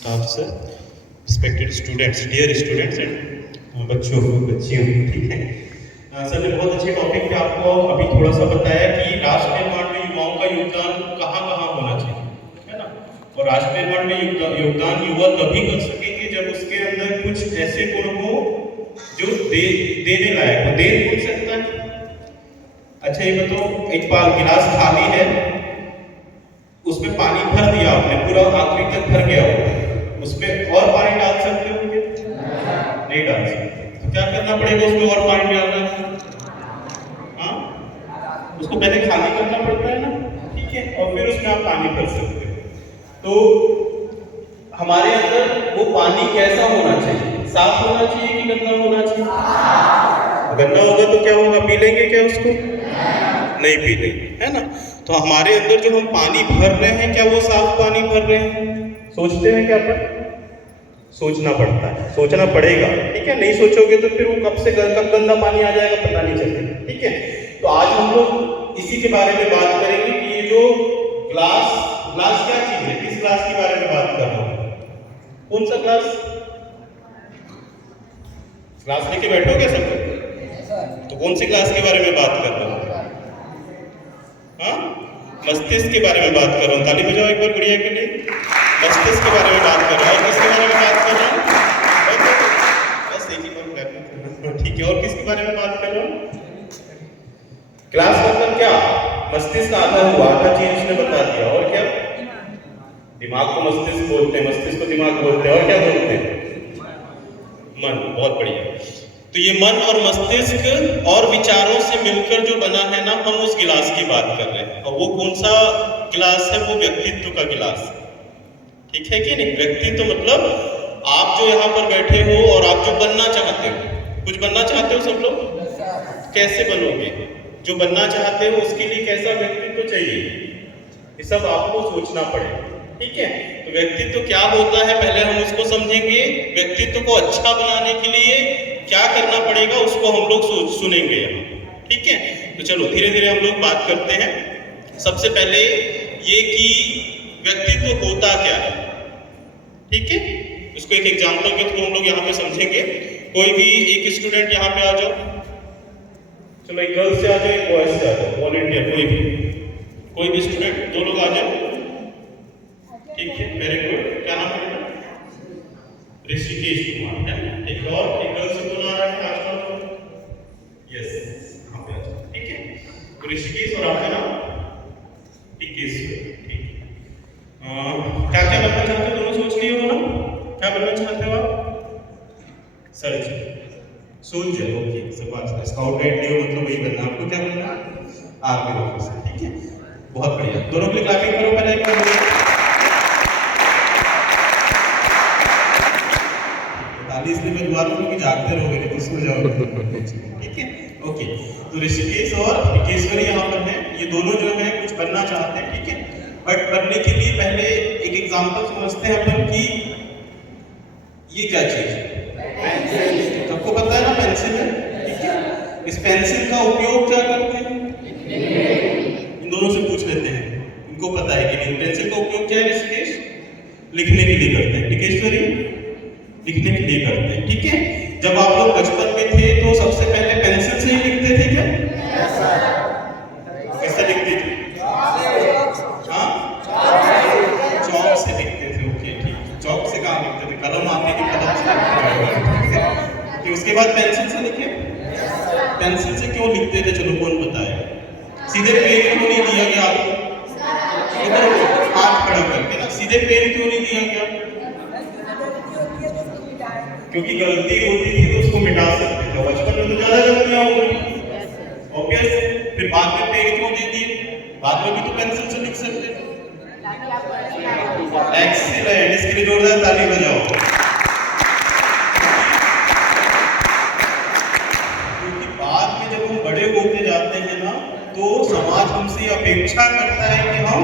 Staff sir, respected students, dear students and बच्चों बच्चियों, ठीक है। सर ने बहुत अच्छे टॉपिक पे आपको अभी थोड़ा सा बताया कि राष्ट्र निर्माण में युवाओं का योगदान कहाँ कहाँ होना चाहिए, है ना। और राष्ट्र निर्माण में योगदान युवा तभी कर सकेंगे जब उसके अंदर कुछ ऐसे गुण हो जो देने लायक हो। दे कौन सकता है? अच्छा ये बताओ, एक बार गिलास खाली है, उसमें पानी भर दिया आपने, पूरा आखिरी तक भर गया हो, उसमें और पानी डाल सकते हो? नहीं डाल सकते। तो क्या करना पड़ेगा उसमें और पानी डालना है? हाँ, उसको पहले खाली करना पड़ता है ना, ठीक है, और फिर उसमें आप पानी भर सकते हो। तो हमारे अंदर वो पानी कैसा होना चाहिए? साफ होना चाहिए कि गंदा होना चाहिए? गंदा होगा तो क्या होगा, पी लेंगे क्या उसको? नहीं पी लेंगे, है ना। तो हमारे अंदर जो हम पानी भर रहे हैं, क्या वो साफ पानी भर रहे हैं? सोचते हैं क्या पर? सोचना पड़ता है, सोचना पड़ेगा, ठीक है। नहीं सोचोगे तो फिर वो कब से कब गंदा पानी आ जाएगा पता नहीं चलेगा, ठीक है। तो आज हम लोग इसी के बारे में बात करेंगे कि ये जो ग्लास ग्लास क्या चीज है, किस ग्लास के बारे में बात कर रहा हूँ? कौन सा ग्लास? ग्लास लेके बैठोगे सब लोग? तो कौन सी ग्लास के बारे में बात कर रहा हूँ? हाँ, मस्तिष्क के बारे में बात कर रहा हूँ। ताली बजाओ एक बार गुड़िया के लिए। मस्तिष्क के बारे में बात कर रहा हूँ। और किसके बारे में बात कर रहा हूँ? बस एक ही बार करना, ठीक है। और किसके बारे में बात कर रहा हूँ? क्लास मतलब क्या? मस्तिष्क आधा हुआ, आधा चीज उसने बता दिया। और क्या? दिमाग को मस्तिष्क बोलते हैं, मस्तिष्क को दिमाग बोलते हैं, और क्या बोलते हैं? मन। बहुत बढ़िया। तो ये मन और मस्तिष्क और विचारों से मिलकर जो बना है ना, हम उस गिलास की बात कर रहे हैं। और वो कौन सा गिलास है? वो व्यक्तित्व का गिलास, ठीक है कि नहीं। व्यक्तित्व मतलब आप जो यहाँ पर बैठे हो और आप जो बनना चाहते हो, कुछ बनना चाहते हो सब लोग, कैसे बनोगे? जो बनना चाहते हो उसके लिए कैसा व्यक्तित्व चाहिए, ये सब आपको सोचना पड़ेगा, ठीक है। तो व्यक्तित्व क्या होता है पहले हम उसको समझेंगे। व्यक्तित्व को अच्छा बनाने के लिए क्या करना पड़ेगा उसको हम लोग सुनेंगे यहाँ, ठीक है। तो चलो धीरे धीरे हम लोग बात करते हैं। सबसे पहले ये कि व्यक्तित्व होता क्या है, ठीक है। इसको एक एग्जाम्पल के थ्रू हम लोग यहाँ पे समझेंगे। कोई भी एक स्टूडेंट यहाँ पे आ जाओ, चलो एक गर्ल्स से आ जाओ, एक बॉयज से आ जाओ, वॉलंटियर कोई भी स्टूडेंट, दो लोग आ जाओ, ठीक है। Very good. क्या नाम है बेटा? ऋषिकेश कुमार, है ना। एक और एक गर्ल्स से कौन आ रहा है आजकल? यस, यहाँ पे आ जाओ, ठीक है। तो ऋषिकेश और आपका नाम? टिकेश्वर, ठीक है। क्या क्या बनना चाहते हो दोनों? सोच लिए हो ना, क्या बनना चाहते हो आप? Surgeon, soldier, okay. सब स्काउट गाइड नहीं हो मतलब वही बनना। आपको क्या बनना? आर्मी ऑफिसर, ठीक है। बहुत बढ़िया। दोनों के लिए क्लैपिंग करो पहले एक बार। 40 दिन में दुआ करो कि जागते रहोगे, नहीं तो सो जाओगे, ठीक है। ओके, तो ऋषिकेश और टिकेश्वरी यहाँ पर है। ये दोनों जो है कुछ बनना चाहते हैं, ठीक है। बट बनने के लिए पहले एक एग्जांपल समझते हैं अपन कि ये क्या चीज है। सबको पता है ना पेंसिल है, ठीक है। इस पेंसिल का उपयोग क्या करते हैं? इन दोनों से पूछ लेते हैं, इनको पता है कि नहीं। पेंसिल का उपयोग क्या है ऋषिकेश? लिखने के लिए करते हैं। टिकेश्वरी? लिखने के लिए करते हैं, ठीक है। जब आप लोग बचपन में थे तो सबसे पहले पेंसिल से ही लिखते थे क्या? कैसे लिखते थे? हाँ, चौक से लिखते थे, ओके, ठीक है। चौक से कहाँ लिखते थे? कलम आते कि कलम से लिखते थे, कि उसके बाद पेंसिल से लिखे। पेंसिल से क्यों लिखते थे, चलो कौन बताएगा? सीधे पेन क्यों नहीं दिया गया आपको? इधर हाथ खड़ा करके ना, सीधे पेन क्यों नहीं दिया गया? क्योंकि गलती होती थी तो उसको मिटा सकते थे। बचपन में तो ज्यादा गलतियां हो गई, ऑब्वियस। फिर बाद में पेन क्यों दे दिए? बाद में भी तो पेंसिल से लिख सकते थे। एक्सीलेंट, इसके लिए जोरदार ताली बजाओ। क्योंकि बाद में जब हम बड़े होते जाते हैं ना, तो समाज हमसे अपेक्षा करता है कि हम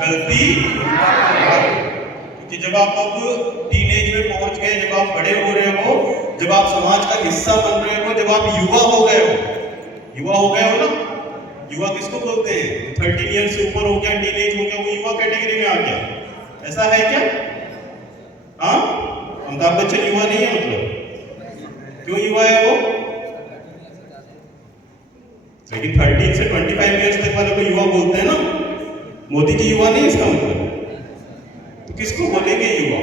गलती, कि जब आप अब टीनेज में पहुंच गए, जब आप बड़े हो रहे हो, जब आप समाज का हिस्सा बन रहे हो, जब आप युवा हो गए हो ना। युवा किसको बोलते हैं? 13 ईयर से ऊपर हो गया, टीनेज हो गया, वो युवा कैटेगरी में आ गया। ऐसा है क्या? अमिताभ बच्चन युवा नहीं है, मतलब क्यों युवा है वो? लेकिन 13 से 25 ईयर्स तक वाले को युवा बोलते हैं ना। मोदी जी युवा नहीं इसका मतलब। तो किसको बोलेंगे युवा?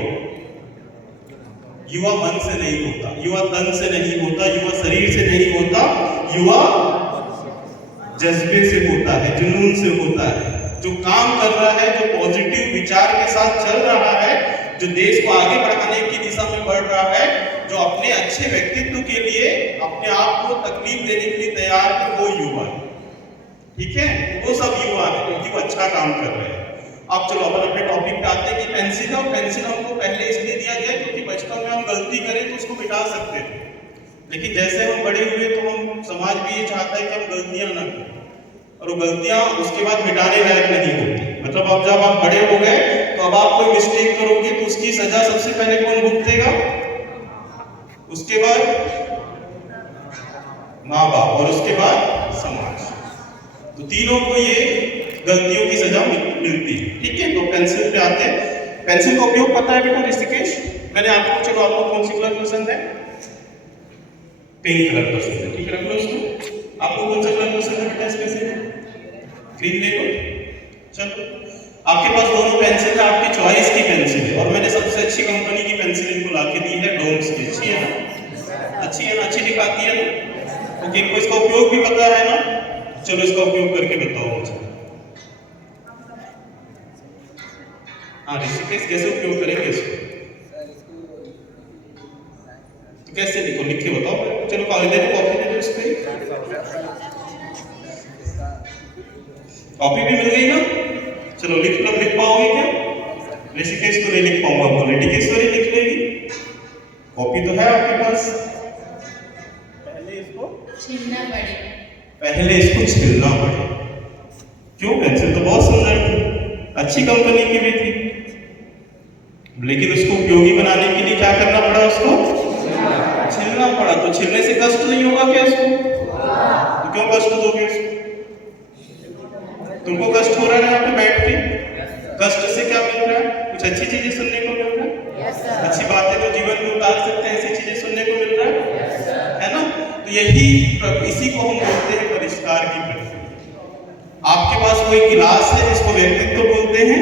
युवा मन से नहीं होता, युवा तन से नहीं होता, युवा शरीर से नहीं होता, युवा जज्बे से होता है, जुनून से होता है। जो काम कर रहा है, जो पॉजिटिव विचार के साथ चल रहा है, जो देश को आगे बढ़ाने की दिशा में बढ़ रहा है, जो अपने अच्छे व्यक्तित्व के लिए अपने आप को तकलीफ देने के लिए तैयार है, वो युवा है। ठीक है, वो सब युवा है क्योंकि वो अच्छा काम कर रहे हैं। अब चलो अपन अपने टॉपिक पे आते हैं कि पेंसिल हमको पहले इसलिए दिया गया क्योंकि बचपन में हम गलती करें तो उसको मिटा सकते थे, लेकिन जैसे हम बड़े हुए तो हम समाज भी ये चाहता है कि हम गलतियां न करें, और वो गलतियां उसके बाद मिटाने लायक नहीं होती। मतलब अब जब आप बड़े हो गए तो अब आप कोई मिस्टेक करोगे तो उसकी सजा सबसे पहले कौन भुगतेगा? उसके बाद माँ बाप और उसके बाद समाज। तो तीनों को ये गलतियों की सजा मिलती है। ठीक है, तो पेंसिल पे आते हैं। पेंसिल का उपयोग पता है बेटा ऋषिकेश? मैंने आपको, चलो आपको कौन सी कलर पसंद है? पिंक कलर पसंद है, ठीक रख लो उसको। आपको कौन सा कलर पसंद है बेटा इसमें से? ग्रीन ले लो। चलो, आपके पास दोनों पेंसिल है, आपकी चॉइस की पेंसिल है, और मैंने सबसे अच्छी कंपनी की पेंसिल इनको लाके दी है, डोम्स की। अच्छी है ना? अच्छी है ना? अच्छी दिखाती है ना? ओके, इनको इसका उपयोग भी पता है ना? चलो इसका उपयोग करके बताओ मुझे। हाँ ऋषिकेश, कैसे उपयोग करेंगे इसको? तो कैसे लिखो, लिख के बताओ। चलो कॉपी दे दो, कॉपी दे दो, इस पे कॉपी भी मिल गई ना? चलो लिख लो, लिख पाओगे क्या? ऋषिकेश तो नहीं लिख पाऊंगा, बोले ऋषिकेश्वरी लिख लेगी। कॉपी तो है आपके पास। पहले इसको छीलना पड़ेगा, पहले इसको छीलना पड़ेगा। क्यों? पेंसिल तो बहुत सुंदर थी, अच्छी कंपनी की भी थी, लेकिन उसको उपयोगी बनाने के लिए क्या करना पड़ा? उसको छीलना पड़ा। तो छीलने से कष्ट नहीं होगा क्या उसको? तो क्यों कष्ट दोगे उसको? तुमको कष्ट हो रहा है यहाँ पे बैठ के? कष्ट से क्या मिल रहा है? कुछ अच्छी चीजें सुनने को मिल रहा है, अच्छी बातें जो जीवन में उतार सकते हैं, ऐसी चीजें सुनने को मिल रहा है ना? तो यही, इसी को हम बोलते हैं परिष्कार की प्रक्रिया। आपके पास कोई गिलास है जिसको व्यक्तित्व बोलते हैं,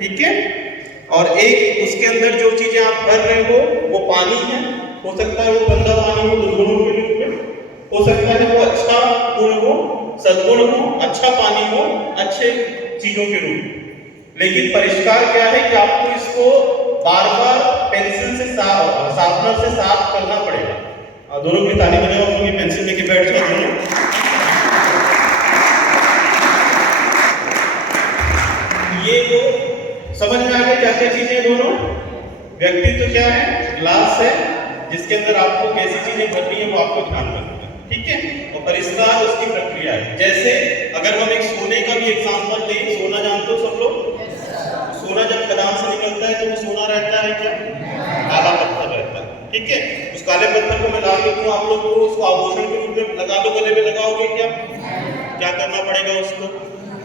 ठीक है, और एक उसके अंदर जो चीजें आप भर रहे हो वो पानी है। हो सकता है वो गंदा पानी हो, दुर्गुणों के रूप में, हो सकता है वो अच्छा गुण हो, सद्गुण हो, अच्छा पानी हो, अच्छे चीजों के रूप में। लेकिन परिष्कार क्या है कि आपको इसको बार बार पेंसिल से शार्पनर से साफ करना पड़ेगा। दोनों की ताली बजाओ, अपनी पेंसिल लेके बैठ जाओ दोनों। ये तो समझ में आ गया क्या क्या चीजें दोनों? व्यक्तित्व क्या है? ग्लास है जिसके अंदर आपको कैसी चीजें भरनी है वो आपको ध्यान रखना है, ठीक है। और परिष्कार उसकी प्रक्रिया है। जैसे अगर हम एक सोने का भी एग्जांपल लें, सोना जानते हो सब लोग? सोना जब खदान से निकलता है तो वो सोना रहता है क्या? काला पत्थर रहता है, ठीक है। उस काले पत्थर को मैं ला के दूं आप लोग को, उसको आभूषण के रूप में लगा दो, गले में लगाओगे क्या? क्या करना पड़ेगा उसको?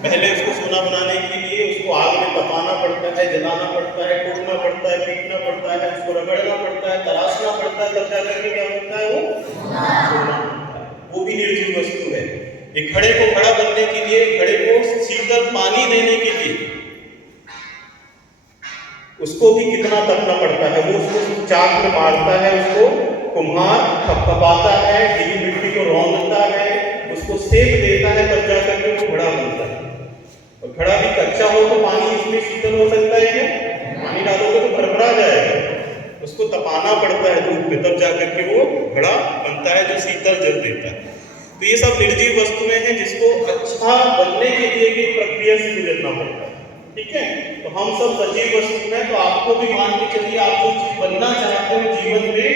पहले उसको सोना बनाने के लिए उसको आग में तपाना पड़ता है, जलाना पड़ता है, ठोकना पड़ता है, पीटना पड़ता है, उसको रगड़ना पड़ता है, तराशना पड़ता है, तब जाकर के क्या होता है? वो सोना। वो भी निर्जीव वस्तु है। एक घड़े को खड़ा बनने के लिए, घड़े को शीतल पानी देने के लिए उसको भी कितना तपना पड़ता है। वो उसको चाक में मारता है, उसको कुम्हार थपथपाता है, गीली मिट्टी को रौंदता है, उसको सेक देता है, तब जाकर के वो घड़ा बनता है। और घड़ा भी कच्चा हो तो पानी इसमें शीतल हो सकता है क्या? पानी डालोगे तो भरभरा जाएगा। उसको तपाना पड़ता है धूप में, तब जाकर के वो घड़ा बनता है जो शीतल जल देता है। तो ये सब निर्जीव वस्तुएं हैं जिसको अच्छा बनने के लिए एक प्रक्रिया से गुजरना पड़ता है, ठीक है। तो हम सब सजीव वस्तु हैं, तो आपको भी मान के चलिए, आप जो चीज बनना चाहते हो जीवन में,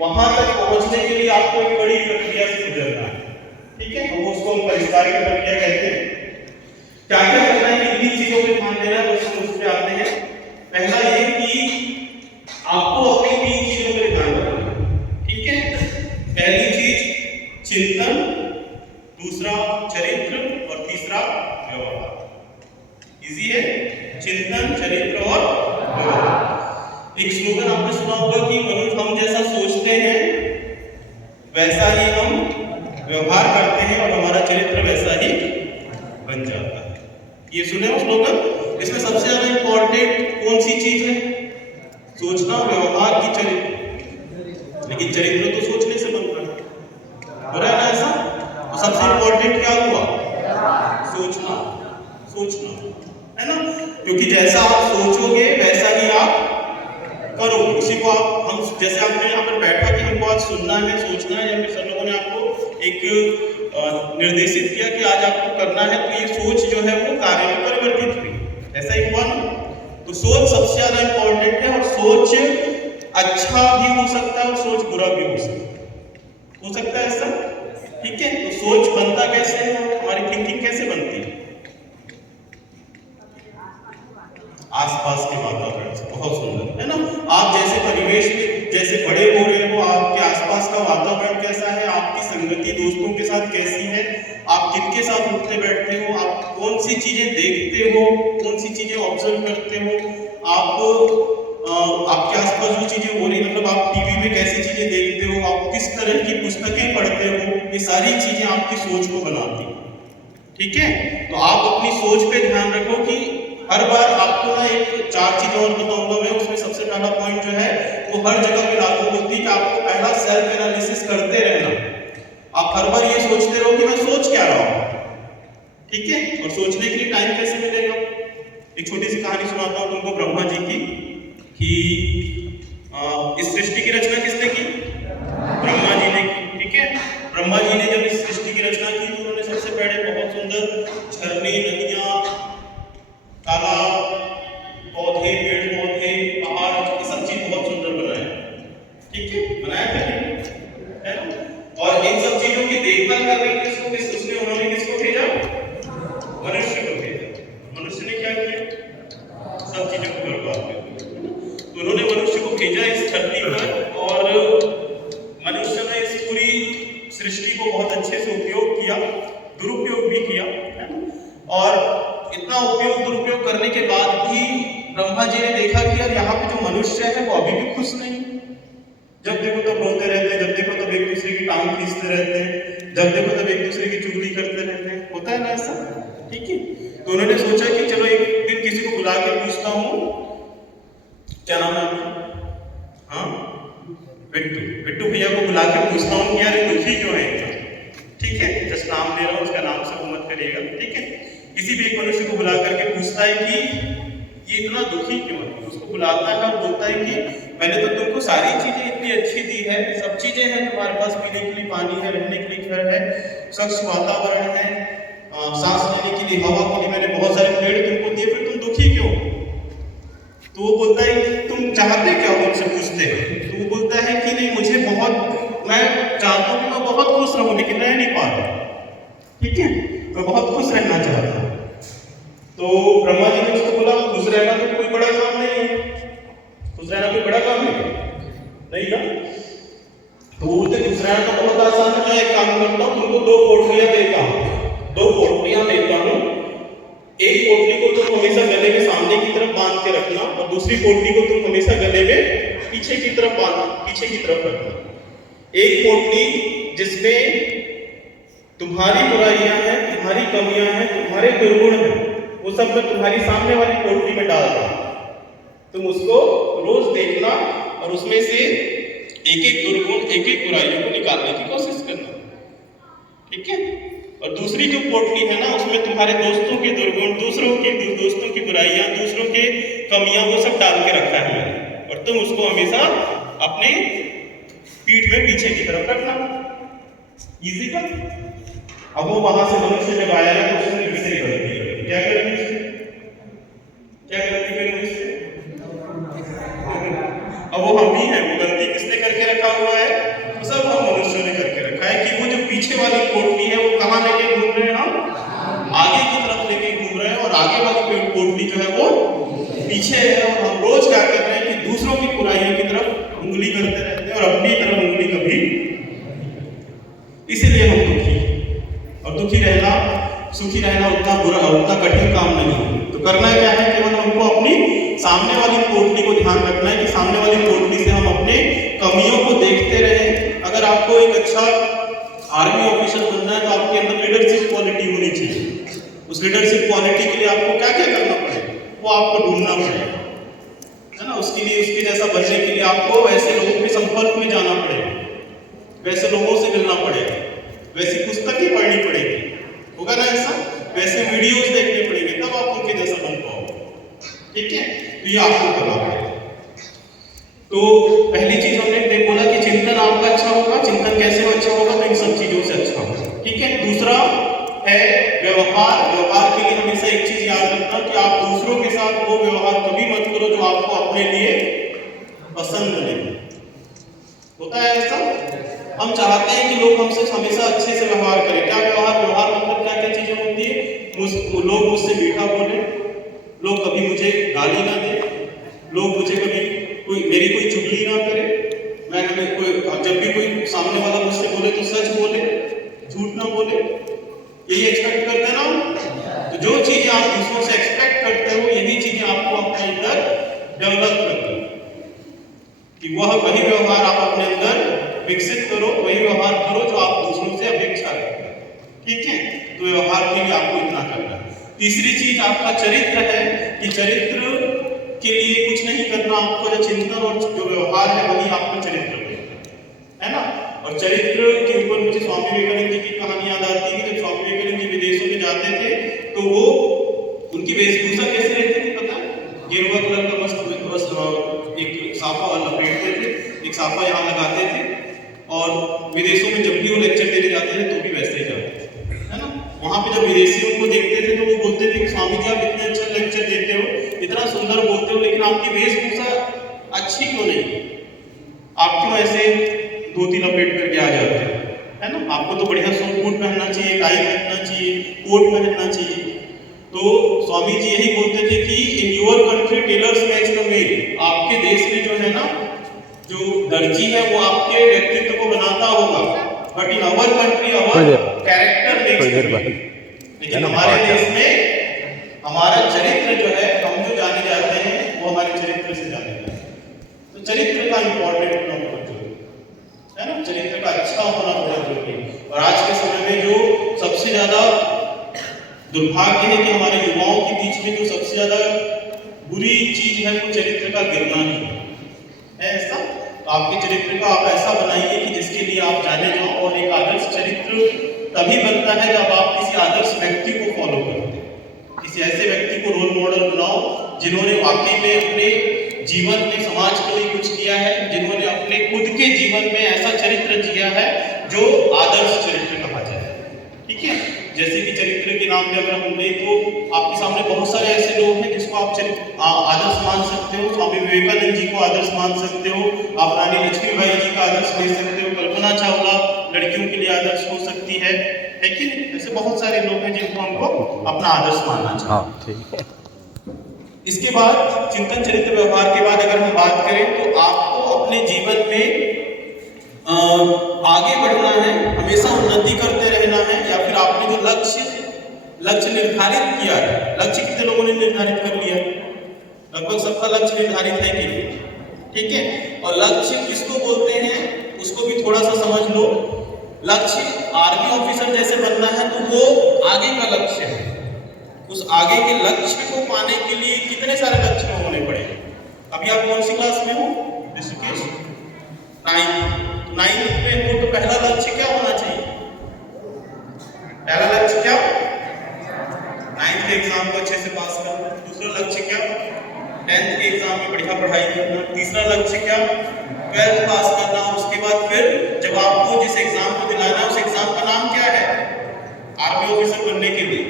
वहां तक पहुंचने के लिए आपको एक बड़ी प्रक्रिया से गुजरना है, ठीक है। तो उसको हम परिष्कार की प्रक्रिया कहते हैं। क्या क्या करना है, कितनी चीजों पे ध्यान देना है, बस हम उस पे आते हैं। पहला ये कि आपको अपनी 3 चीजों पर ध्यान रखना है, ठीक है। पहली चीज चिंतन, दूसरा चरित्र और तीसरा व्यवहार। इजी है, चिंतन, चरित्र और व्यवहार। एक स्लोगन आपने सुना होगा कि मनुष्य हम जैसा सोचते हैं वैसा ही हम व्यवहार करते हैं और हमारा चरित्र वैसा ही बन जाता है। ये सुने हो स्लोगन? इसमें सबसे ज्यादा इंपॉर्टेंट कौन सी चीज है? सोचना, व्यवहार की चरित्र। लेकिन चरित्र तो सोचने से बनता है, हो रहा है ना ऐसा? तो सबसे इंपॉर्टेंट क्या हुआ? सोचना, सोचना, है ना? क्योंकि जैसा आप सोचोगे वैसा ही आप करो। उसी को आप हम जैसे आपने यहाँ पर बैठा कि हमको आज सुनना है, सोचना है, या फिर सर लोगों ने आपको एक निर्देशित किया कि आज आपको करना है, तो ये सोच जो है वो कार्य में परिवर्तित हुई। ऐसा ही हुआ ना? तो सोच सबसे ज्यादा इंपॉर्टेंट है, और सोच अच्छा भी हो सकता है और सोच बुरा भी हो सकता है ऐसा, ठीक है? तो सोच बनता कैसे है, हमारी थिंकिंग कैसे बनती है? आसपास के वातावरण से। बहुत सुंदर, है ना? आप जैसे परिवेश में जैसे बड़े हो रहे हो, आपके आसपास का वातावरण कैसा है, आपकी संगति दोस्तों के साथ कैसी है, आप किनके साथ उठते बैठते हो, आप कौन सी चीजें देखते हो, कौन सी चीजें ऑब्जर्व करते हो, आपके आसपास जो चीजें हो रही, मतलब आप टीवी में कैसी चीजें देखते हो, आप किस तरह की पुस्तकें पढ़ते हो, ये सारी चीजें आपकी सोच को बनाती है, ठीक है? तो आप अपनी सोच पे ध्यान रखो कि हर बार आपको ना एक 4 चीजें और बताऊंगा मैं, उसमें सबसे पहला पॉइंट जो है वो हर जगह पे लागू होती है कि आपको पहला सेल्फ एनालिसिस करते रहना। आप हर बार ये सोचते रहो कि मैं सोच क्या रहा हूं, ठीक है? और सोचने के लिए टाइम कैसे मिलेगा? एक छोटी सी कहानी सुनाता हूं तुमको ब्रह्मा जी की, कि इस सृष्टि की रचना किसने की? ब्रह्मा जी ने की, ठीक है? ब्रह्मा जी ने जब इस सृष्टि की रचना की तो उन्होंने सबसे पहले बहुत सुंदर झरने, नदियां, तालाब, पौधे, पेड़ पौधे, पहाड़, ये सब चीज बहुत सुंदर बनाया, ठीक है? बनाया था, है ना? और इन सब चीजों की देखभाल करने के लिए उसने उन्होंने किसको भेजा? मनुष्य को भेजा। मनुष्य ने क्या किया? सब चीजों को बर्बाद कर दिया। तो उन्होंने मनुष्य को भेजा इस धरती पर, और मनुष्य ने इस पूरी सृष्टि को बहुत अच्छे से उपयोग किया, दुरुपयोग भी किया, है ना? और इतना उपयोग दुरुपयोग करने के बाद भी ब्रह्मा जी ने देखा कि यार यहाँ पे जो मनुष्य है वो अभी भी खुश नहीं। जब देखो तब रोते रहते हैं, जब देखो तब एक दूसरे की टांग खींचते रहते हैं, जब देखो तब एक दूसरे की चुगली करते रहते हैं, होता है ना ऐसा, ठीक है? तो उन्होंने सोचा कि चलो एक दिन किसी को बुला के पूछता हूँ, क्या नाम है आपका? हाँ, बिट्टू। बिट्टू भैया को बुला के पूछता हूँ कि यार दुखी क्यों है, ठीक है? जस्ट नाम ले रहा हूँ, उसका नाम से मत करिएगा, ठीक है? किसी भी एक मनुष्य को बुला करके पूछता है कि ये इतना दुखी क्यों है। उसको बुलाता है और बोलता है कि मैंने तो तुमको सारी चीजें इतनी अच्छी दी है, सब चीजें हैं तुम्हारे पास, पीने के लिए पानी है, रहने के लिए घर है, स्वच्छ वातावरण है, सांस लेने के लिए हवा के लिए मैंने बहुत सारे पेड़ तुमको दिए, फिर तुम दुखी क्यों? तो वो बोलता है कि तुम चाहते क्या हो, उनसे पूछते हैं। तो वो बोलता है कि नहीं, मुझे मैं चाहता हूँ कि मैं बहुत खुश रहूं, लेकिन रह नहीं पा रहा, ठीक है? मैं बहुत खुश रहना चाहता हूँ। तो ब्रह्मा जी ने उसको बोला खुश रहना तो कोई बड़ा काम नहीं है, खुश रहना कोई बड़ा काम है नहीं ना? तो बोलते खुश रहना तो बहुत आसान है, मैं एक काम करता हूँ, तुमको 2 पोटलियां देता हूँ, 2 पोटलियां देता हूँ। एक पोटली को तुम हमेशा गले में सामने की तरफ बांध के रखना, और दूसरी पोटली को तुम हमेशा गले में पीछे की तरफ रखना। एक पोटली जिसमें तुम्हारी बुराइयां हैं, तुम्हारी कमियां हैं, तुम्हारे दुर्गुण हैं, वो सब मैं तुम्हारी सामने वाली पोटली में डाल दूं। तुम उसको रोज देखना और उसमें से एक एक दुर्गुण, एक एक बुराइयों को निकालने की कोशिश करना, ठीक है? और दूसरी जो पोटली है ना, उसमें तुम्हारे दोस्तों के दुर्गुण, दोस्तों की बुराइयां, दूसरों के कमियां, वो सब डाल के रखा है, और तुम उसको हमेशा अपने पीठ में पीछे की तरफ रखना। इजी था? अब वो वहां से मनुष्य जब आया है तो उसने फिर से गलती करी। क्या गलती करी उससे? अब वो हम ही हैं, वो गलती किसने करके रखा हुआ है? तो सब हम मनुष्यों ने करके रखा है कि वो जो पीछे वाली पोटली है वो कहाँ लेके घूम रहे हैं? हम आगे की तरफ लेके घूम रहे हैं, और आगे वाली पोटली जो है वो पीछे है, और हम रोज क्या कर रहे हैं कि दूसरों की बुराइयों की तरफ उंगली करते रहते हैं और अपनी तरफ उंगली कभी। इसीलिए हम दुखी, और दुखी रहना, सुखी रहना उतना कठिन काम नहीं है। तो करना क्या है, केवल हमको अपनी सामने वाली पोटली को ध्यान रखना है कि सामने कमियों को देखते रहें। अगर आपको एक अच्छा आर्मी ऑफिसर बनना है तो आपके अंदर लीडरशिप क्वालिटी होनी चाहिए। उस लीडरशिप क्वालिटी के लिए आपको क्या क्या करना पड़ेगा, वो आपको ढूंढना पड़ेगा, है ना। उसके लिए, उसके जैसा बनने के लिए आपको वैसे लोगों के संपर्क में जाना पड़ेगा, वैसे लोगों से मिलना पड़ेगा, वैसी पुस्तकें पढ़नी पड़ेगी, होगा ना ऐसा, वैसे वीडियोस देखने पड़ेंगे, तब आप उनके जैसा बन पाओगे। ठीक है, तो ये आपको करना पड़ेगा। तो पहली चीज हमने बोला कि चिंतन आपका अच्छा होगा। चिंतन कैसे अच्छा होगा, तो इन सब चीजों से अच्छा होगा। ठीक है, दूसरा है व्यवहार। व्यवहार के लिए हमेशा एक चीज याद रखना कि आप दूसरों के साथ वो व्यवहार कभी मत करो जो आपको अपने लिए पसंद नहीं। होता है ऐसा, हम चाहते हैं कि लोग हमसे हमेशा अच्छे से व्यवहार करें। क्या व्यवहार, व्यवहार मतलब क्या क्या चीजें होती है, लोग मुझसे मीठा बोले, लोग कभी मुझे गाली ना दे, लोग मुझे कभी मेरी कोई चुगली ना करे, मैं कोई जब भी कोई सामने वाला मुझसे बोले तो सच बोले, झूठ ना बोले, यही एक्सपेक्ट करते हैं ना। तो जो चीजें आप दूसरों से एक्सपेक्ट करते हो, यही चीजें आपको अपने अंदर डेवलप करनी कि वही व्यवहार आप अपने अंदर विकसित करो, वही व्यवहार करो जो आप दूसरों से अपेक्षा करते हैं। ठीक है, तो व्यवहार के लिए आपको इतना करना है। तीसरी चीज आपका चरित्र है कि चरित्र के लिए कुछ नहीं करना, आपको जो चिंतन और जो व्यवहार है वही आपका चरित्र है ना। और चरित्र के ऊपर मुझे स्वामी विवेकानंद जी की कहानी याद आती है कि जब स्वामी विवेकानंद जी विदेशों में जाते थे तो वो उनकी वेशभूषा कैसे रहती थी पता है, गेरुआ कलर का मस्त एक साफा लपेटते थे, एक साफा यहाँ लगाते थे, और विदेशों में जब भी वो लेक्चर देने जाते थे तो भी वैसे ही जाते थे, है ना। वहाँ पे जब विदेशी उनको देखते थे तो वो बोलते थे कि स्वामी जी आप इतने अच्छा लेक्चर देते हो, इतना सुंदर बोलते हो, लेकिन आपकी वेशभूषा अच्छी क्यों नहीं, आप क्यों ऐसे धोती लपेट करके आ जाते हैं, है ना। आपको तो बढ़िया सूट बूट पहनना चाहिए, टाई पहनना चाहिए, कोट पहनना चाहिए। तो स्वामी जी यही बोलते थे कि in your country tailors makes the men, आपके देश में जो है ना, जो दर्जी है वो आपके व्यक्तित्व को बनाता होगा, but in our country our character makes the main. लेकिन हमारे देश में हमारा चरित्र जो है, हम जो जाने जाते हैं वो हमारे चरित्र से जाने जाते हैं। तो चरित्र का इंपॉर्टेंट होना बहुत जरूरी है ना, चरित्र का अच्छा होना बहुत जरूरी है। और आज के समय में जो सबसे ज्यादा दुर्भाग्य है कि हमारे युवाओं के बीच में जो सबसे ज्यादा बुरी चीज है वो चरित्र का गिरना ही है ऐसा। तो आपके चरित्र का आप ऐसा बनाइए कि जिसके लिए आप जाने जाओ, और एक आदर्श चरित्र तभी बनता है जब आप किसी आदर्श व्यक्ति को फॉलो करते हैं, किसी ऐसे व्यक्ति को रोल मॉडल बनाओ जिन्होंने वाकई में अपने जीवन में समाज के लिए कुछ किया है, जिन्होंने अपने खुद के जीवन में ऐसा चरित्र जिया है जो आदर्श चरित्र कहा जाए। ठीक है, जैसे कि चरित्र के नाम पे अगर हम देखें तो आपके सामने बहुत सारे ऐसे लोग हैं जिसको आप आदर्श मान सकते हो। स्वामी विवेकानंद जी को आदर्श मान सकते हो, आप रानी लक्ष्मीबाई जी का आदर्श ले सकते हो, कल्पना चावला लड़कियों के लिए आदर्श हो सकती है कि नहीं। ऐसे बहुत सारे लोग हैं जिनको हमको अपना आदर्श मानना चाहिए। इसके बाद चिंतन चरित्र व्यवहार के बाद अगर हम बात करें तो आपको अपने जीवन में आगे बढ़ना है, हमेशा उन्नति करते रहना है, या फिर आपने जो लक्ष्य निर्धारित किया है, लक्ष्य कितने लोगों ने निर्धारित कर लिया, लगभग सबका लक्ष्य निर्धारित है कि, ठीक है। और लक्ष्य किसको बोलते हैं उसको भी थोड़ा सा समझ लो। लक्ष्य आर्मी ऑफिसर जैसे बनना है तो वो आगे का लक्ष्य है, उस आगे के लक्ष्य को पाने के लिए कितने सारे लक्ष्य होने पड़ेंगे। अभी आप कौन सी क्लास में हो, ऋषिकेश? 9th में हो, तो पहला लक्ष्य क्या होना चाहिए? पहला लक्ष्य क्या? 9th के एग्जाम को अच्छे से पास करना। दूसरा लक्ष्य क्या? 10th के एग्जाम में बढ़िया पढ़ाई करना। तीसरा लक्ष्य क्या? 12th पास करना। और उसके बाद फिर जब आपको जिस एग्जाम को दिलाना है उस एग्जाम का नाम क्या है? आर्मी ऑफिसर बनने के लिए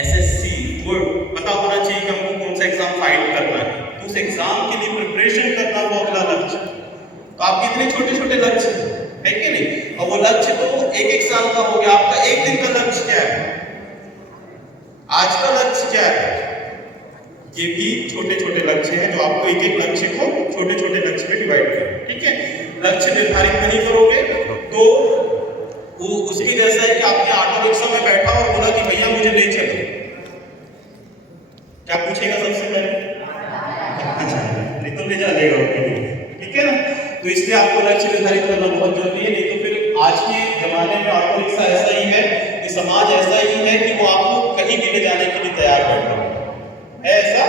SSC गुड पता होना चाहिए कि हमको कौन सा एग्जाम फाइट करना है, तो उस एग्जाम के लिए प्रिपरेशन करना वो अगला लक्ष्य। तो आपके इतने छोटे छोटे लक्ष्य है कि नहीं, और वो लक्ष्य तो एक साल का हो गया। आपका एक दिन का लक्ष्य क्या है, आज का लक्ष्य क्या है? ये भी छोटे छोटे लक्ष्य हैं जो आपको एक लक्ष्य को छोटे छोटे लक्ष्य में डिवाइड करें। ठीक है, लक्ष्य निर्धारित नहीं करोगे तो वो उसकी जैसा है कि आपने ऑटो रिक्शा में बैठा और बोला कि भैया मुझे ले चलो, क्या पूछेगा सबसे पहले? अच्छा, नहीं इसलिए आपको लक्ष्य निर्धारित करना बहुत जरूरी है, नहीं तो फिर आज के जमाने में ऑटो रिक्शा ऐसा ही है कि समाज ऐसा ही है कि वो आपको कहीं भी ले जाने के लिए तैयार बैठा है ऐसा।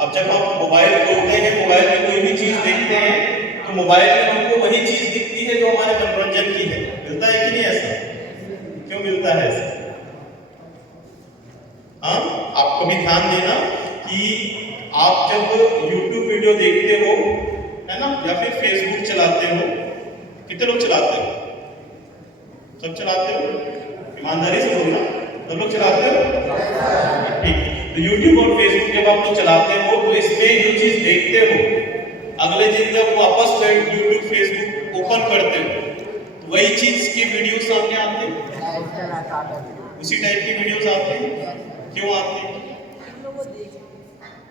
अब जब हम मोबाइल खोलते हैं, मोबाइल में कोई भी चीज देखते हैं तो मोबाइल में हमको वही चीज दिखती है जो हमारे मनोरंजन की है। मिलता है कि नहीं ऐसा? क्यों मिलता है ऐसा? हाँ, आपको भी ध्यान देना कि आप जब YouTube वीडियो देखते हो, है ना, या फिर Facebook चलाते हो, कितने लोग चलाते हो? सब चलाते हो? ईमानदारी से बोलना, सब लोग चलाते हो? ठीक। तो YouTube और Facebook जब आप लोग चलाते हो तो इसमें जो चीज देखते हो, अगले दिन जब वापस YouTube Facebook ओपन करते हो तो वही चीज के वीडियो सामने आते हैं, उसी टाइप के वीडियोस आते हैं। क्यों आते हैं?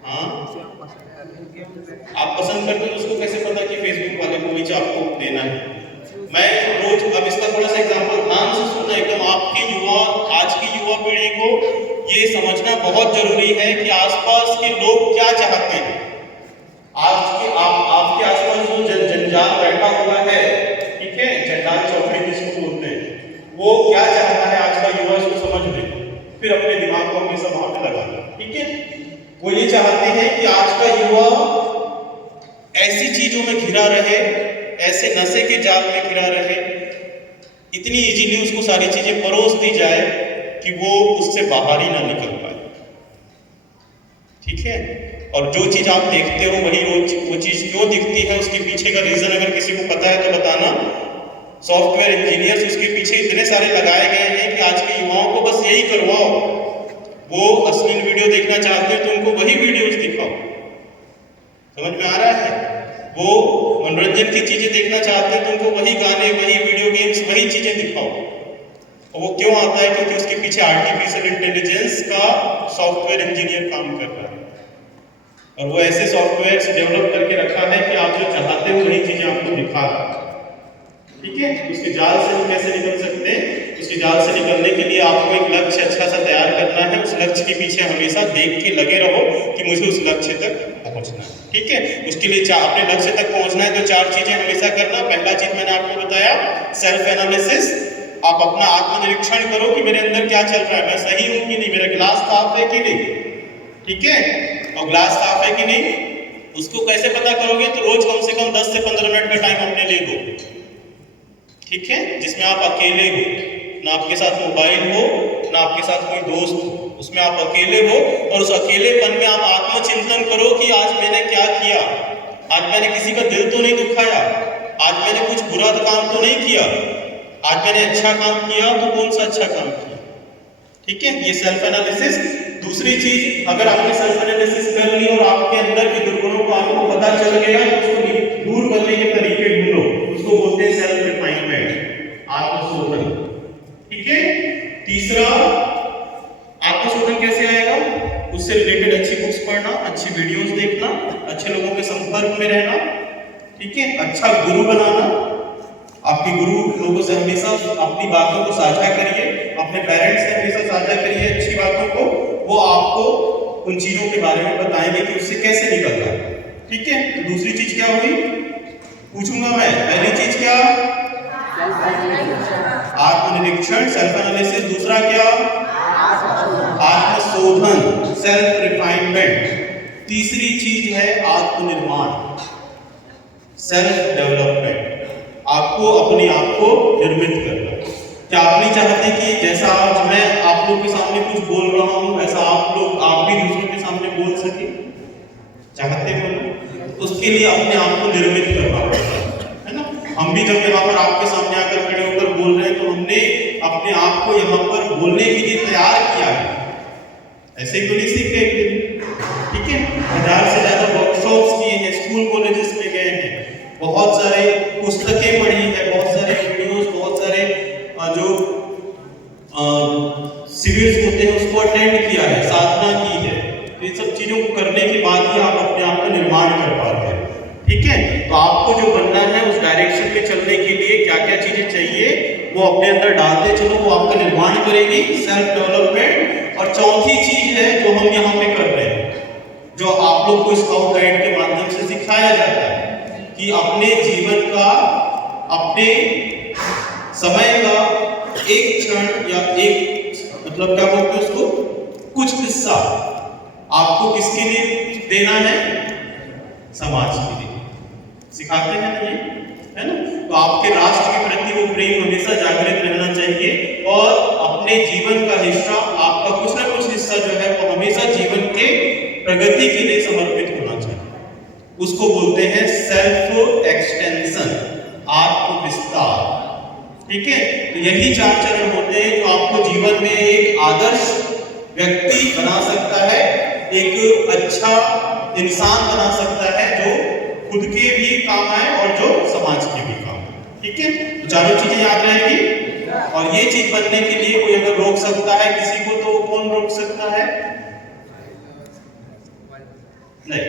हाँ, आप पसंद करते हो, उसको कैसे पता कि फेसबुक वाले को भी आपको देना है? मैं रोज, अब इसका थोड़ा सा एग्जांपल ध्यान से सुनना एकदम। आपके युवा, आज की युवा पीढ़ी को ये समझना बहुत जरूरी है कि आसपास के लोग क्या चाहते हैं। आज के आपके आसपास जो जंजाल बैठा हुआ है, ठीक है, जंजाल चौकड़ी जिसको बोलते हैं, वो क्या चाहता है आज का युवा, इसको समझ ले, फिर अपने दिमाग को हमेशा वहां पे लगा दो। ठीक है, वो ये चाहते हैं कि आज का युवा ऐसी चीजों में घिरा रहे, ऐसे नशे के जाल में घिरा रहे, इतनी इजीली उसको सारी चीजें परोस दी जाए कि वो उससे बाहर ही ना निकल पाए। ठीक है, और जो चीज आप देखते हो वही वो चीज क्यों दिखती है, उसके पीछे का रीजन अगर किसी को पता है तो बताना। सॉफ्टवेयर इंजीनियर्स उसके पीछे इतने सारे लगाए गए हैं कि आज के युवाओं को बस यही करवाओ। वो अश्लील वीडियो देखना चाहते हैं तो उनको वही वीडियोस दिखाओ। समझ में आ रहा है? वो मनोरंजन की चीजें देखना चाहते हैं तो उनको वही गाने, वही वीडियो गेम्स, वही चीजें दिखाओ। और वो क्यों आता है? क्योंकि उसके पीछे आर्टिफिशियल इंटेलिजेंस का सॉफ्टवेयर इंजीनियर काम कर रहा है, और वो ऐसे सॉफ्टवेयर डेवलप करके रखा है कि आप जो चाहते हो वही चीजें आपको दिखा रहा है। ठीक है, उसके जाल से हम कैसे निकल सकते हैं? उसके जाल से निकलने के लिए आपको एक लक्ष्य अच्छा सा तैयार करना है। उस लक्ष्य के पीछे हमेशा देख के लगे रहो कि मुझे उस लक्ष्य तक पहुंचना है। ठीक है, उसके लिए अपने लक्ष्य तक पहुंचना है तो 4 चीजें हमेशा करना। पहला चीज मैंने आपको बताया, सेल्फ एनालिसिस। आप अपना आत्मनिरीक्षण करो कि मेरे अंदर क्या चल रहा है, मैं सही हूं कि नहीं, मेरा गिलास साफ है कि नहीं। ठीक है, और ग्लास साफ है कि नहीं उसको कैसे पता करोगे? तो रोज कम से कम 10 से 15 मिनट का टाइम अपने लिए दो। ठीक है, जिसमें आप अकेले हो, ना आपके साथ मोबाइल हो, ना आपके साथ कोई दोस्त हो, उसमें आप अकेले हो, और उस अकेलेपन में आप आत्मचिंतन करो कि आज मैंने क्या किया, आज मैंने किसी का दिल तो नहीं दुखाया, आज मैंने कुछ बुरा काम तो नहीं किया, आज मैंने अच्छा काम किया तो कौन सा अच्छा काम किया। ठीक है, ये सेल्फ एनालिसिस। दूसरी चीज, अगर आपने सेल्फ एनालिसिस कर ली और आपके अंदर के दुर्गुणों को आपको पता चल गया तो उसको दूर करने के तरीके ढूंढो, उसको बोलते हैं सेल्फ रिफाइनमेंट, आत्मशोधन। ठीक है, तीसरा, आत्मशोधन कैसे आएगा? उससे रिलेटेड अच्छी बुक्स पढ़ना, अच्छी वीडियोस देखना, अच्छे लोगों के संपर्क में रहना। ठीक है, अच्छा गुरु बनाना, आपके गुरु लोगों से हमेशा अपनी बातों को साझा करिए, अपने पेरेंट्स से हमेशा साझा करिए अच्छी बातों को, वो आपको उन चीजों के बारे में बताएंगे कि उससे कैसे निकलना है। ठीक है, तो दूसरी चीज क्या हुई पूछूंगा मैं। पहली चीज क्या? आत्मनिरीक्षण, सेल्फ एनालिसिस। दूसरा क्या? आत्मशोधन, सेल्फ रिफाइनमेंट। तीसरी चीज है आत्मनिर्माण, सेल्फ डेवलपमेंट। आपको अपने आप को निर्मित करना। क्या आप नहीं चाहते कि जैसा आज मैं आप लोग के सामने कुछ बोल रहा हूं वैसा आप भी दूसरों के सामने बोल सके? चाहते हो? उसके लिए अपने आप को निर्मित करना पड़ता है ना। हम भी जब यहाँ पर आपके सामने आकर खड़े होकर बोल रहे हैं तो हमने अपने आप को यहाँ पर बोलने के लिए तैयार किया है, ऐसे ही तो नहीं सीख गए। ठीक है, 1000 से ज्यादा वर्कशॉप्स किए हैं, स्कूल कॉलेजेस में गए हैं, बहुत सारे पुस्तकें पढ़ी है, बहुत सारे वीडियोस, बहुत सारे जो शिविर होते हैं उसको अटेंड किया है, साधना की है। तो इन सब चीजों को करने के बाद ही आप अपने आप का निर्माण कर पाते हैं। ठीक है, तो आपको जो बनना है उस डायरेक्शन में चलने के लिए क्या क्या चीजें चाहिए वो अपने अंदर डालते चलो, वो आपका निर्माण करेगी, सेल्फ डेवलपमेंट। और चौथी चीज है जो हम यहाँ पे कर रहे हैं, जो आप लोग को स्काउट गाइड के माध्यम से सिखाया जाता है, कि अपने जीवन का, अपने समय का एक क्षण या एक मतलब क्या बोलते हैं उसको, कुछ हिस्सा आपको किसके लिए देना है? समाज के लिए। सिखाते हैं ना ये, है ना? तो आपके राष्ट्र के प्रति वो प्रेम हमेशा जागृत रहना चाहिए और अपने जीवन का हिस्सा, आपका कुछ ना कुछ हिस्सा जो है वो हमेशा जीवन के प्रगति के लिए समर्पित होना चाहिए। उसको बोलते हैं सेल्फ एक्सटेंशन, आत्मविस्तार। ठीक है, तो यही 4 चरण होते हैं जो आपको जीवन में एक आदर्श व्यक्ति बना सकता है, एक अच्छा इंसान बना सकता है जो खुद के भी काम आए और जो समाज के भी काम आए। ठीक है, तो चारों चीजें याद रहेगी। और ये चीज बनने के लिए कोई अगर रोक सकता है किसी को, तो कौन रोक सकता है? नहीं,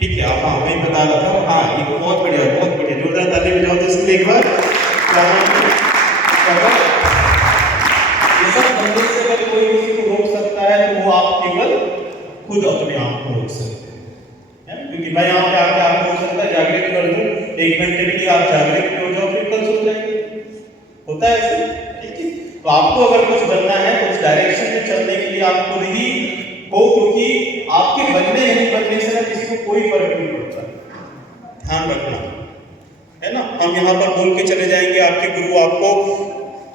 ठीक है, आप हाँ वही बता रहा था। हाँ, ये बहुत बढ़िया, बहुत बढ़िया, जोरदार ताली बजाओ तो इसके लिए एक बार। ये सब बनने से अगर कोई किसी को रोक सकता है तो वो आप केवल खुद अपने आप को रोक सकते हैं, क्योंकि मैं यहाँ पे आके आपको हो सकता है जागृत कर दूं, 1 घंटे के लिए आप जागृत हो जाओ, फिर कल सो जाएंगे। होता है ऐसे, ठीक है? तो आपको अगर कुछ बनना है तो उस डायरेक्शन में चलने के लिए आप खुद ही हो, क्योंकि आपके बनने या नहीं बनने से ना किसी को कोई फर्क नहीं पड़ता। ध्यान रखना, है ना? हम यहाँ पर बोल के चले जाएंगे, आपके गुरु आपको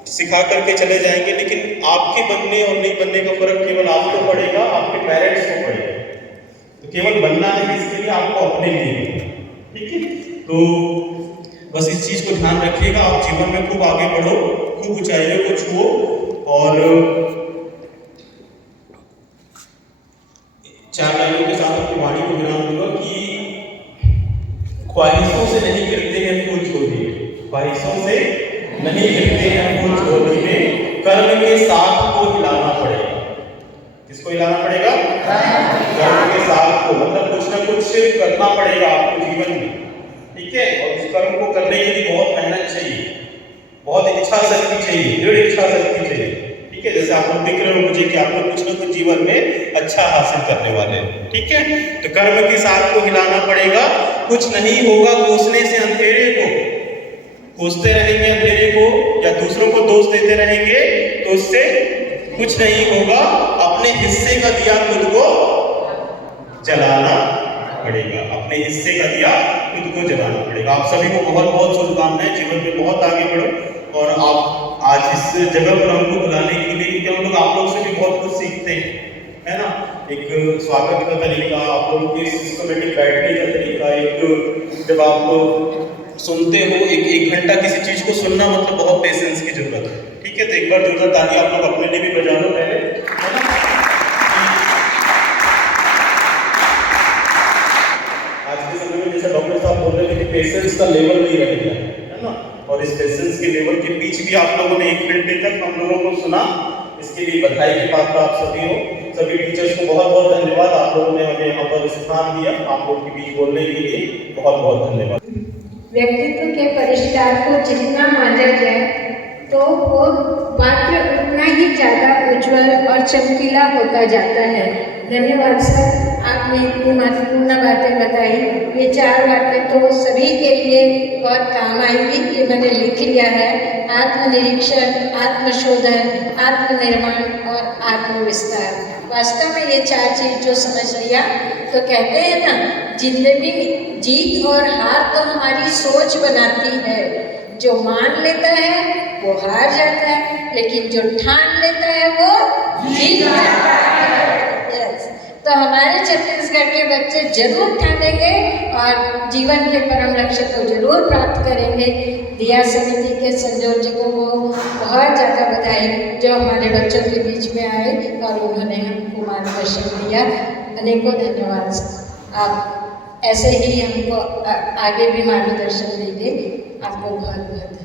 सिखा करके चले जाएंगे, लेकिन आपके बनने और नहीं बनने का फर्क केवल आपको पड़ेगा, आपके पेरेंट्स को पड़ेगा। तो केवल बनना है इसके लिए आपको अपने लिए, ठीक है? तो बस इस चीज को ध्यान रखिएगा। आप जीवन में खूब आगे बढ़ो, खूब ऊंचाइयों को छुओ। और 4 लाइनों के साथ अपनी वाणी को विराम दूंगा कि ख्वाहिशों से नहीं गिरते हैं फूल छोड़ने, ख्वाहिशों से नहीं गिरते हैं फूल छोड़ने में, कर्म के साथ को हिलाना पड़ेगा। किसको हिलाना पड़ेगा? कर्म के साथ को, मतलब कुछ ना कुछ करना पड़ेगा आपको जीवन में, ठीक है? और उस कर्म को करने के लिए बहुत मेहनत चाहिए, बहुत इच्छा शक्ति चाहिए, दृढ़ इच्छा शक्ति चाहिए, ठीक है? जैसे आप लोग दिख रहे हो मुझे कि आप लोग कुछ ना कुछ जीवन में अच्छा हासिल करने वाले हैं, ठीक है? तो कर्म के साथ को हिलाना पड़ेगा। कुछ नहीं होगा कोसने से अंधेरे को, कोसते रहेंगे अंधेरे को या दूसरों को दोष देते रहेंगे तो उससे कुछ नहीं होगा। अपने हिस्से का दिया खुद को जलाना पड़ेगा, अपने हिस्से का दिया खुद को जलाना पड़ेगा। आप सभी को बहुत बहुत शुभकामनाएं, जीवन में बहुत आगे बढ़ो। और आप आज इस जगह पर हमको बुलाने के लिए, क्योंकि हम लोग आप लोग से भी बहुत कुछ सीखते हैं, है ना? एक स्वागत का तरीका, आप लोगों की सिस्टमेटिक बैठने का तरीका, एक जब आप सुनते हो, एक घंटा किसी चीज को सुनना मतलब बहुत पेशेंस की जरूरत है, ठीक है? तो एक बार जोरदार ताली आप लोग अपने लिए भी बजा लो पहले, है ना? आज के समय में जैसे डॉक्टर साहब बोल रहे थे कि पेशेंस का लेवल नहीं रहेगा, है ना? और इस पेशेंस के लेवल के बीच भी आप लोगों ने 1 घंटे तक हम लोगों को सुना, इसके लिए बधाई की पात्र आप सभी हो। सभी टीचर्स को बहुत बहुत धन्यवाद, आप लोगों ने हमें यहाँ पर स्थान दिया, आप लोग के बीच बोलने के लिए बहुत बहुत धन्यवाद। व्यक्तित्व के परिष्कार को जितना माना जाए तो वो पात्र उतना ही ज़्यादा उज्जवल और चमकीला होता जाता है। धन्यवाद सर, आपने इतनी महत्वपूर्ण बातें बताई। ये 4 बातें तो सभी के लिए बहुत काम आएंगी, ये मैंने लिख लिया है। आत्मनिरीक्षण, आत्मशोधन, आत्मनिर्माण और आत्मविस्तार। वास्तव में ये 4 चीज़ जो समझ लिया तो कहते हैं ना, जिंदगी जीत और हार तो हमारी सोच बनाती है। जो मान लेता है वो हार जाता है, लेकिन जो ठान लेता है वो जीत जाता है। यस, तो हमारे छत्तीसगढ़ के बच्चे जरूर ठानेंगे और जीवन के परम लक्ष्य को जरूर प्राप्त करेंगे। दिया समिति के संयोजकों को बहुत ज़्यादा बधाई जो हमारे बच्चों के बीच में आए और उन्होंने हमको मार्गदर्शन दिया। अनेकों धन्यवाद सर, आप ऐसे ही हमको आगे भी मार्गदर्शन देंगे। आपको बहुत बहुत